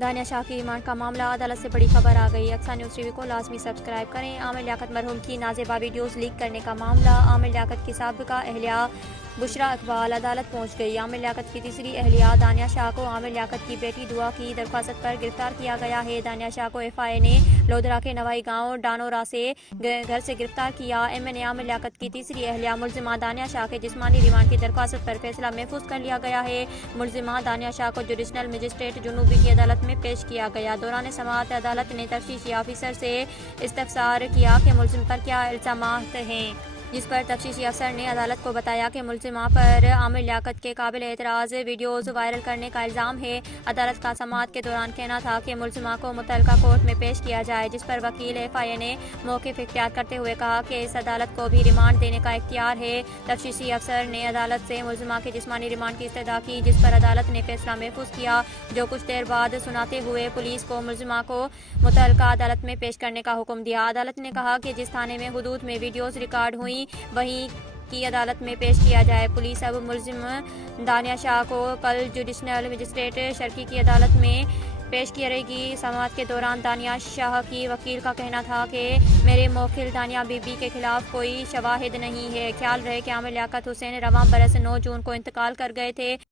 دانیہ شاہ کی ریمانڈ کا معاملہ، عدالت سے بڑی خبر آ گئی۔ اقصی نیوز ٹی وی کو لازمی سبسکرائب کریں۔ عامر لیاقت مرحوم کی نازیبا ویڈیوز لیک کرنے کا معاملہ، عامر لیاقت کی سابقہ اہلیہ بشریٰ اقبال عدالت پہنچ گئی۔ عامر لیاقت کی تیسری اہلیہ دانیہ شاہ کو عامر لیاقت کی بیٹی دعا کی درخواست پر گرفتار کیا گیا ہے۔ دانیہ شاہ کو ایف آئی اے نے لودھرا کے نوائی گاؤں ڈانورا سے گھر سے گرفتار کیا۔ ایم این نے عامر لیاقت کی تیسری اہلیہ ملزمہ دانیہ شاہ کے جسمانی ریمانڈ کی درخواست پر فیصلہ محفوظ کر لیا گیا ہے۔ ملزمہ دانیہ شاہ کو جوڈیشنل مجسٹریٹ جنوبی کی عدالت میں پیش کیا گیا۔ دوران سماعت عدالت نے تفتیشی آفیسر سے استفسار کیا کہ ملزم پر کیا الزامات ہیں، جس پر تفتیشی افسر نے عدالت کو بتایا کہ ملزمہ پر عامر لیاقت کے قابل اعتراض ویڈیوز وائرل کرنے کا الزام ہے۔ عدالت کا سماعت کے دوران کہنا تھا کہ ملزمہ کو متعلقہ کورٹ میں پیش کیا جائے، جس پر وکیل ایف آئی اے نے موقف اختیار کرتے ہوئے کہا کہ اس عدالت کو بھی ریمانڈ دینے کا اختیار ہے۔ تفتیشی افسر نے عدالت سے ملزمہ کے جسمانی ریمانڈ کی استدعا کی، جس پر عدالت نے فیصلہ محفوظ کیا، جو کچھ دیر بعد سناتے ہوئے پولیس کو ملزمہ کو متعلقہ عدالت میں پیش کرنے کا حکم دیا۔ عدالت نے کہا کہ جس تھانے میں حدود میں ویڈیوز ریکارڈ ہوئیں وہیں کی عدالت میں پیش کیا جائے۔ پولیس اب ملزم دانیہ شاہ کو کل جوڈیشنل مجسٹریٹ شرقی کی عدالت میں پیش کرے گی۔ سماعت کے دوران دانیہ شاہ کی وکیل کا کہنا تھا کہ میرے موکل دانیہ بی بی کے خلاف کوئی شواہد نہیں ہے۔ خیال رہے کہ عامر لیاقت حسین رواں برس 9 جون کو انتقال کر گئے تھے۔